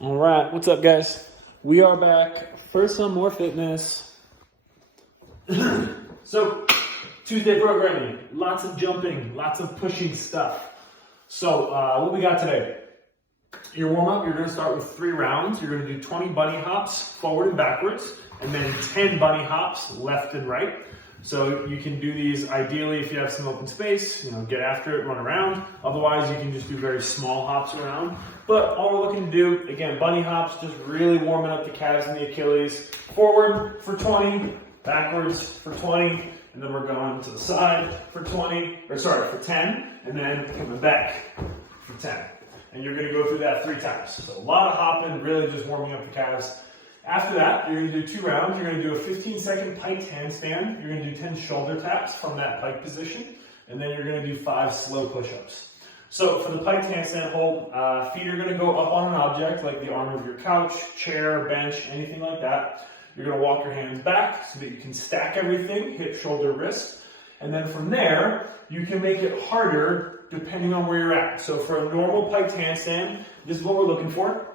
All right, what's up, guys? We are back for some more fitness. So, Tuesday programming, lots of jumping, lots of pushing stuff. So, what we got today? Your warm up, you're going to start with 3 rounds. You're going to do 20 bunny hops forward and backwards, and then 10 bunny hops left and right. So you can do these ideally if you have some open space, get after it, run around. Otherwise, you can just do very small hops around. But all we're looking to do, again, bunny hops, just really warming up the calves and the Achilles. Forward for 20, backwards for 20, and then we're going to the side for 10, and then coming back for 10. And you're gonna go through that 3 times. So a lot of hopping, really just warming up the calves. After that, you're gonna do 2 rounds. You're gonna do a 15-second piked handstand. You're gonna do 10 shoulder taps from that pike position. And then you're gonna do 5 slow push-ups. So for the piked handstand hold, feet are gonna go up on an object, like the arm of your couch, chair, bench, anything like that. You're gonna walk your hands back so that you can stack everything, hip, shoulder, wrist. And then from there, you can make it harder depending on where you're at. So for a normal piked handstand, this is what we're looking for.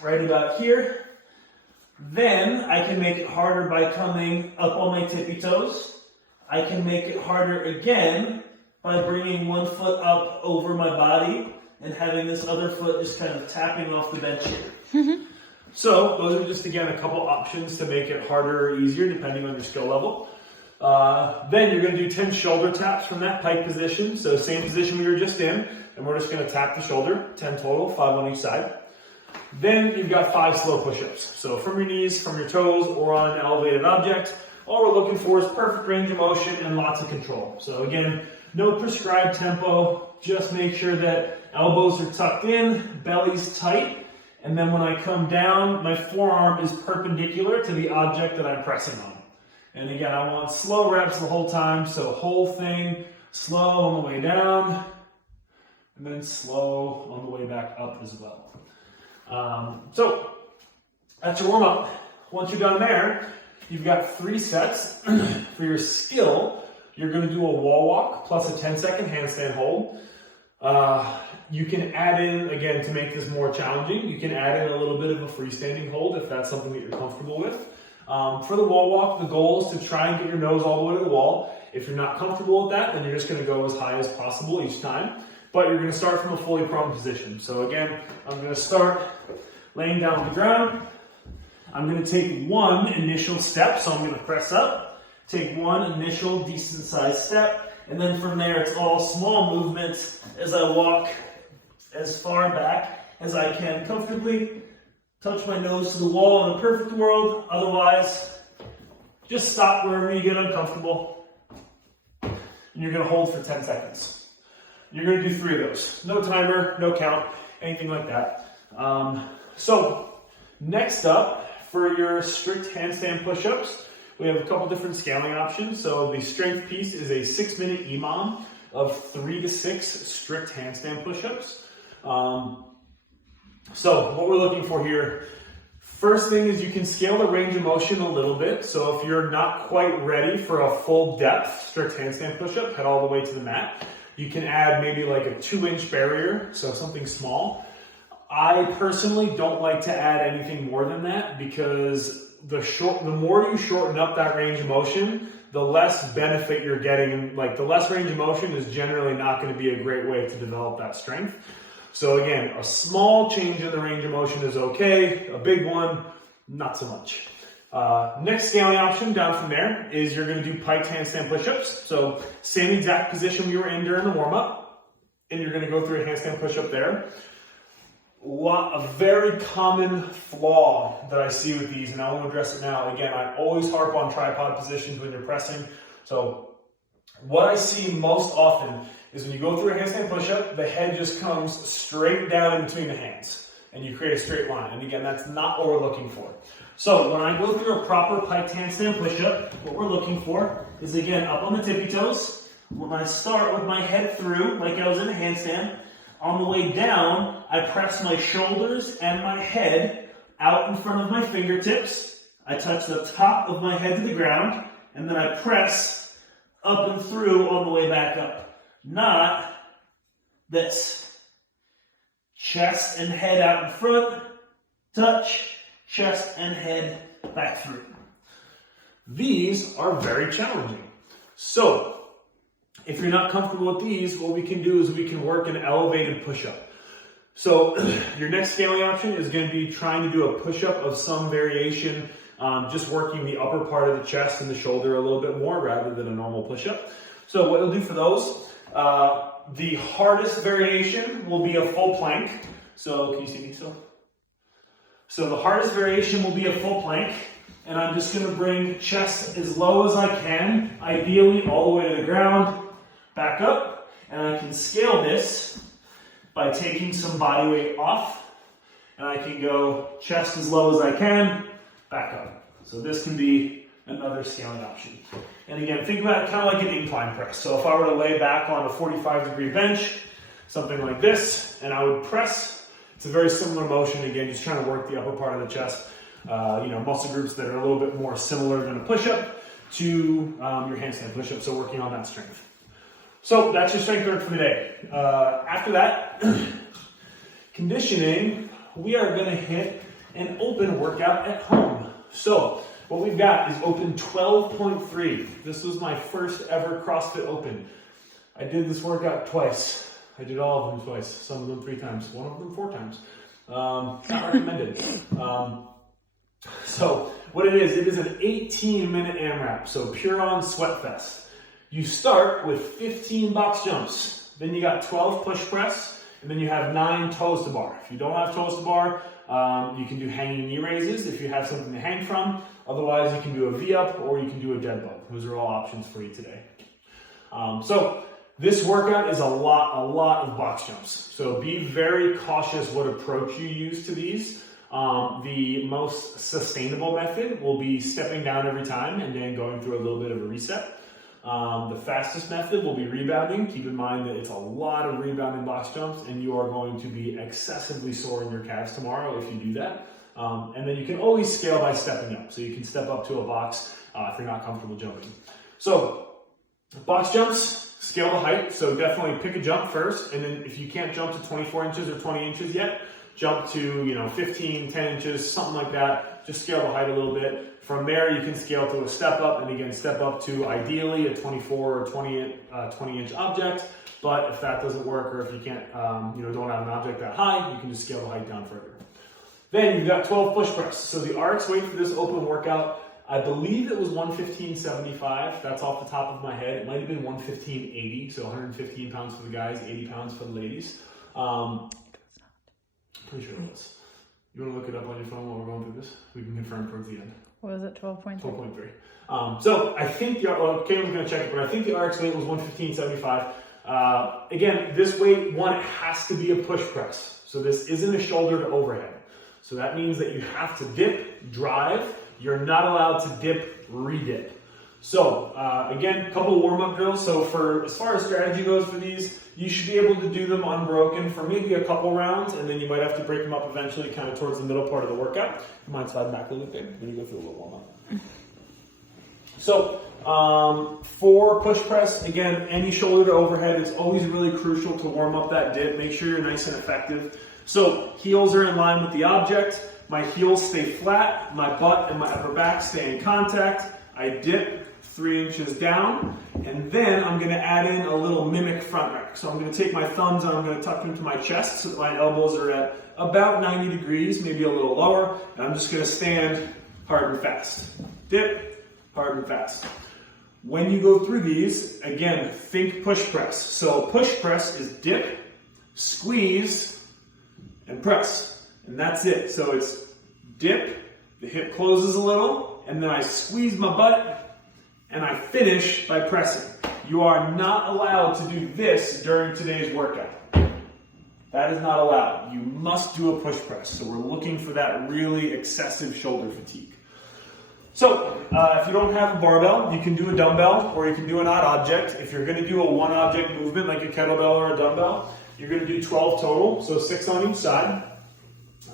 Right about here. Then I can make it harder by coming up on my tippy toes. I can make it harder again by bringing one foot up over my body and having this other foot just kind of tapping off the bench here. So those are just, again, a couple options to make it harder or easier depending on your skill level. Then you're going to do 10 shoulder taps from that pike position. So same position we were just in, and we're just going to tap the shoulder, 10 total, 5 on each side. Then you've got 5 slow push-ups. So from your knees, from your toes, or on an elevated object. All we're looking for is perfect range of motion and lots of control. So again, no prescribed tempo. Just make sure that elbows are tucked in, belly's tight. And then when I come down, my forearm is perpendicular to the object that I'm pressing on. And again, I want slow reps the whole time. So whole thing, slow on the way down, and then slow on the way back up as well. So that's your warm up. Once you're done there, you've got 3 sets. For your skill, you're going to do a wall walk plus a 10-second handstand hold. You can add in, again, to make this more challenging, you can add in a little bit of a freestanding hold if that's something that you're comfortable with. For the wall walk, the goal is to try and get your nose all the way to the wall. If you're not comfortable with that, then you're just going to go as high as possible each time. But you're going to start from a fully prone position. So again, I'm going to start laying down on the ground. I'm going to take 1 initial step. So I'm going to press up, take 1 initial decent sized step. And then from there, it's all small movements as I walk as far back as I can comfortably. Touch my nose to the wall in a perfect world. Otherwise, just stop wherever you get uncomfortable. And you're going to hold for 10 seconds. You're going to do 3 of those. No timer, no count, anything like that. So next up, for your strict handstand push-ups, we have a couple different scaling options. So the strength piece is a 6-minute EMOM of 3 to 6 strict handstand push-ups. So what we're looking for here, first thing is you can scale the range of motion a little bit. So if you're not quite ready for a full depth strict handstand push-up, head all the way to the mat. You can add maybe like a 2-inch barrier, so something small. I personally don't like to add anything more than that because the more you shorten up that range of motion, the less benefit you're getting. Like the less range of motion is generally not going to be a great way to develop that strength. So again, a small change in the range of motion is okay. A big one, not so much. Next scaling option down from there is you're going to do piked handstand push-ups. So same exact position we were in during the warm-up, and you're going to go through a handstand push-up there. A very common flaw that I see with these, and I want to address it now. Again, I always harp on tripod positions when you're pressing. So what I see most often is when you go through a handstand push-up, the head just comes straight down in between the hands, and you create a straight line. And again, that's not what we're looking for. So when I go through a proper piked handstand push-up, what we're looking for is, again, up on the tippy toes. When I start with my head through, like I was in a handstand, on the way down, I press my shoulders and my head out in front of my fingertips. I touch the top of my head to the ground, and then I press up and through on the way back up. Not this. chest and head out in front, touch, chest and head back through. These are very challenging. So, if you're not comfortable with these, what we can do is we can work an elevated push-up. So, your next scaling option is going to be trying to do a push-up of some variation, just working the upper part of the chest and the shoulder a little bit more rather than a normal push-up. So, what you'll do for those, the hardest variation will be a full plank. So, can you see me still? So, the hardest variation will be a full plank. And I'm just going to bring chest as low as I can, ideally all the way to the ground, back up, and I can scale this by taking some body weight off, and I can go chest as low as I can, back up. So this can be another scaling option. And again, think about it kind of like an incline press. So if I were to lay back on a 45-degree bench, something like this, and I would press, it's a very similar motion, again, just trying to work the upper part of the chest. Muscle groups that are a little bit more similar than a push-up to your handstand push-up, so working on that strength. So that's your strength work for the day. After that, conditioning, we are going to hit an open workout at home. So what we've got is open 12.3. This was my first ever CrossFit Open. I did this workout twice. I did all of them twice, some of them 3 times, one of them 4 times. Not recommended. So what it is an 18-minute AMRAP, so pure on sweat fest. You start with 15 box jumps, then you got 12 push press, and then you have 9 toes to bar. If you don't have toes to bar, you can do hanging knee raises if you have something to hang from. Otherwise, you can do a V-up or you can do a dead bug. Those are all options for you today. So this workout is a lot of box jumps. So be very cautious what approach you use to these. The most sustainable method will be stepping down every time and then going through a little bit of a reset. The fastest method will be rebounding. Keep in mind that it's a lot of rebounding box jumps and you are going to be excessively sore in your calves tomorrow if you do that. And then you can always scale by stepping up. So you can step up to a box if you're not comfortable jumping. So box jumps, scale the height. So definitely pick a jump first. And then if you can't jump to 24 inches or 20 inches yet, jump to 15, 10 inches, something like that. Just scale the height a little bit. From there, you can scale to a step up, and again, step up to ideally a 24 or 20-inch object. But if that doesn't work, or if you can't, don't have an object that high, you can just scale the height down further. Then you've got 12 push press. So the RX weight for this open workout, I believe it was 115.75. That's off the top of my head. It might have been 115.80. So 115 pounds for the guys, 80 pounds for the ladies. Pretty sure it was. You want to look it up on your phone while we're going through this? We can confirm towards the end. What was it, 12.3? 12.3. So I think, Caitlin's going to check it, but I think the RX weight was 115.75. Again, this weight, one, it has to be a push press. So this isn't a shoulder to overhead. So that means that you have to dip, drive. You're not allowed to dip, re-dip. So again, a couple of warm-up drills. So as far as strategy goes for these, you should be able to do them unbroken for maybe a couple rounds, and then you might have to break them up eventually kind of towards the middle part of the workout. You might slide back a little bit when you go through a little warm-up. So for push press, again, any shoulder to overhead, it's always really crucial to warm up that dip. Make sure you're nice and effective. So heels are in line with the object. My heels stay flat. My butt and my upper back stay in contact. I dip 3 inches down, and then I'm going to add in a little mimic front rack. So I'm going to take my thumbs and I'm going to tuck them into my chest so that my elbows are at about 90 degrees, maybe a little lower, and I'm just going to stand hard and fast. Dip, hard and fast. When you go through these, again, think push press. So push press is dip, squeeze, and press. And that's it. So it's dip, the hip closes a little, and then I squeeze my butt, and I finish by pressing. You are not allowed to do this during today's workout. That is not allowed. You must do a push press. So we're looking for that really excessive shoulder fatigue. So if you don't have a barbell, you can do a dumbbell or you can do an odd object. If you're going to do a one object movement like a kettlebell or a dumbbell, you're going to do 12 total, so 6 on each side.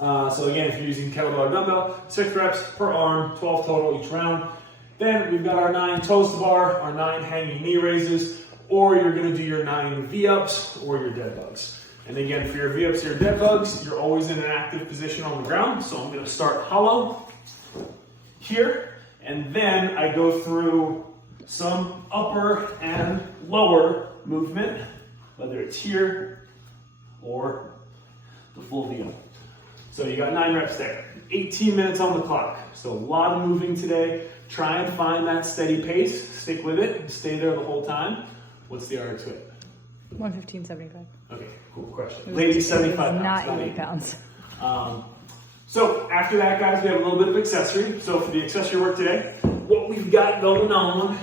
So again, if you're using kettlebell or dumbbell, 6 reps per arm, 12 total each round. Then we've got our 9 toes to bar, our 9 hanging knee raises, or you're going to do your 9 V-ups or your dead bugs. And again, for your V-ups, your dead bugs, you're always in an active position on the ground. So I'm gonna start hollow here, and then I go through some upper and lower movement, whether it's here or the full V-up. So you got 9 reps there. 18 minutes on the clock. So a lot of moving today. Try and find that steady pace. Stick with it. Stay there the whole time. What's the RX weight? 115.75. Okay, cool question. Ladies, 75 pounds. Not 80 pounds. So after that, guys, we have a little bit of accessory. So for the accessory work today, what we've got going on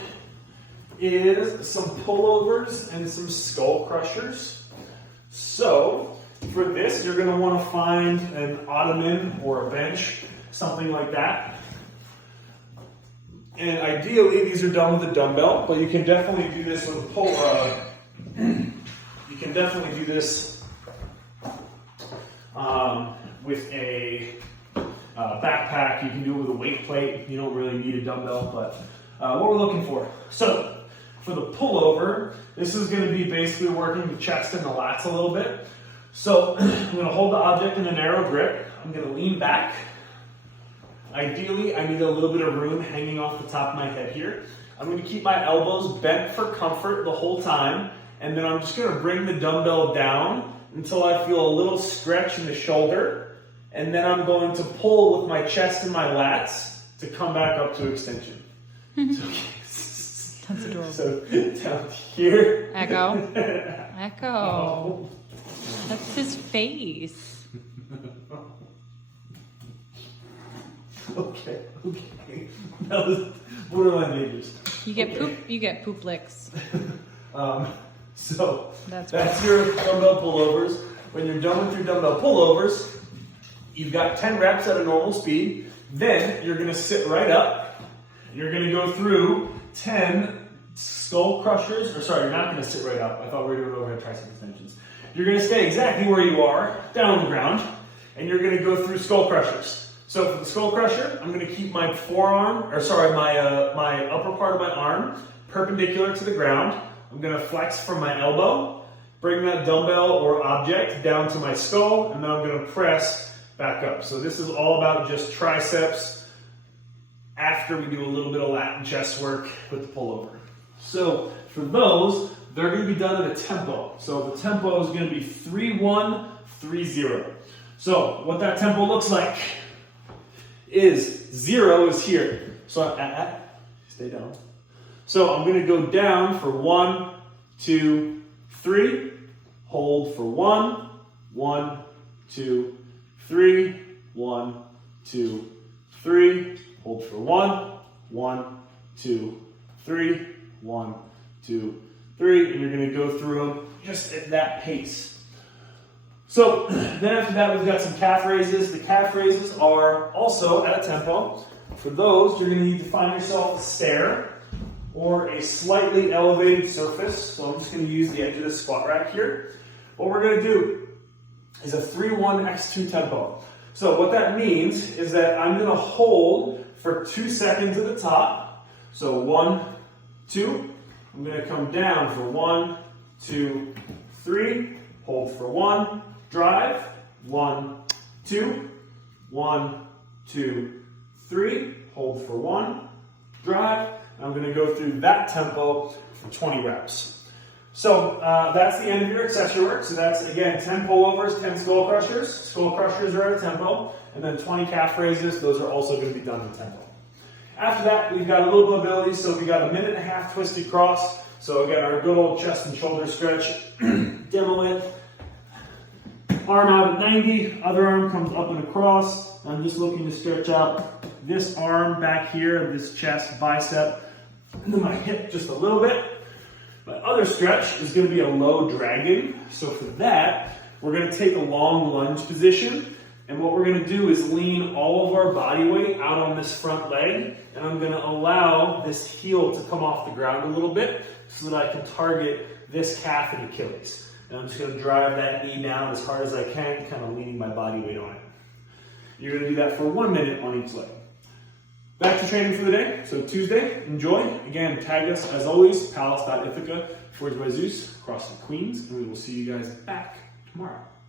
is some pullovers and some skull crushers. So for this, you're going to want to find an ottoman or a bench, something like that. And ideally, these are done with a dumbbell, but you can definitely do this with a pull. You can definitely do this with a backpack. You can do it with a weight plate. You don't really need a dumbbell, but what we're looking for. So for the pullover, this is going to be basically working the chest and the lats a little bit. So I'm going to hold the object in a narrow grip. I'm going to lean back. Ideally, I need a little bit of room hanging off the top of my head here. I'm going to keep my elbows bent for comfort the whole time, and then I'm just going to bring the dumbbell down until I feel a little stretch in the shoulder, and then I'm going to pull with my chest and my lats to come back up to extension. That's adorable. So down here. Echo. Echo. Oh. That's his face. Okay. That was borderline dangerous. You get poop. You get poop licks. So That's your dumbbell pullovers. When you're done with your dumbbell pullovers, you've got 10 reps at a normal speed. Then you're going to sit right up. You're going to go through 10 skull crushers. Or sorry, you're not going to sit right up. I thought we were doing overhead tricep extensions. You're going to stay exactly where you are, down on the ground, and you're going to go through skull crushers. So for the skull crusher, I'm going to keep my my upper part of my arm perpendicular to the ground. I'm going to flex from my elbow, bring that dumbbell or object down to my skull, and then I'm going to press back up. So this is all about just triceps after we do a little bit of lat and chest work with the pullover. So for those, they're going to be done at a tempo. So the tempo is going to be 3-1, 3-0. So what that tempo looks like is 0 is here. So stay down. So I'm going to go down for 1, 2, 3. Hold for 1, 1, 2, 3. 1, 2, 3. Hold for 1, 1, 2, 3. 1, 2, 3. And you're going to go through them just at that pace. So then after that, we've got some calf raises. The calf raises are also at a tempo. For those, you're going to need to find yourself a stair or a slightly elevated surface. So I'm just going to use the edge of this squat rack here. What we're going to do is a 3-1-X2 tempo. So what that means is that I'm going to hold for 2 seconds at the top. So 1, 2. I'm going to come down for 1, 2, 3. Hold for 1. Drive. 1, 2. 1, 2, 3. Hold for 1. Drive. I'm going to go through that tempo for 20 reps. So that's the end of your accessory work. So that's, again, 10 pullovers, 10 skull crushers. Skull crushers are at a tempo. And then 20 calf raises. Those are also going to be done at tempo. After that, we've got a little mobility. So we've got a 1.5-minute twisted cross. So again, our good old chest and shoulder stretch. Demo it. Arm out at 90. Other arm comes up and across. I'm just looking to stretch out this arm back here, this chest, bicep, and then my hip just a little bit. My other stretch is going to be a low dragon. So for that, we're going to take a long lunge position. And what we're going to do is lean all of our body weight out on this front leg. And I'm going to allow this heel to come off the ground a little bit so that I can target this calf and Achilles. And I'm just going to drive that knee down as hard as I can, kind of leaning my body weight on it. You're going to do that for 1 minute on each leg. Back to training for the day. So Tuesday, enjoy. Again, tag us as always, palace.ithaca /Zeus, CrossFit Queens, and we will see you guys back tomorrow.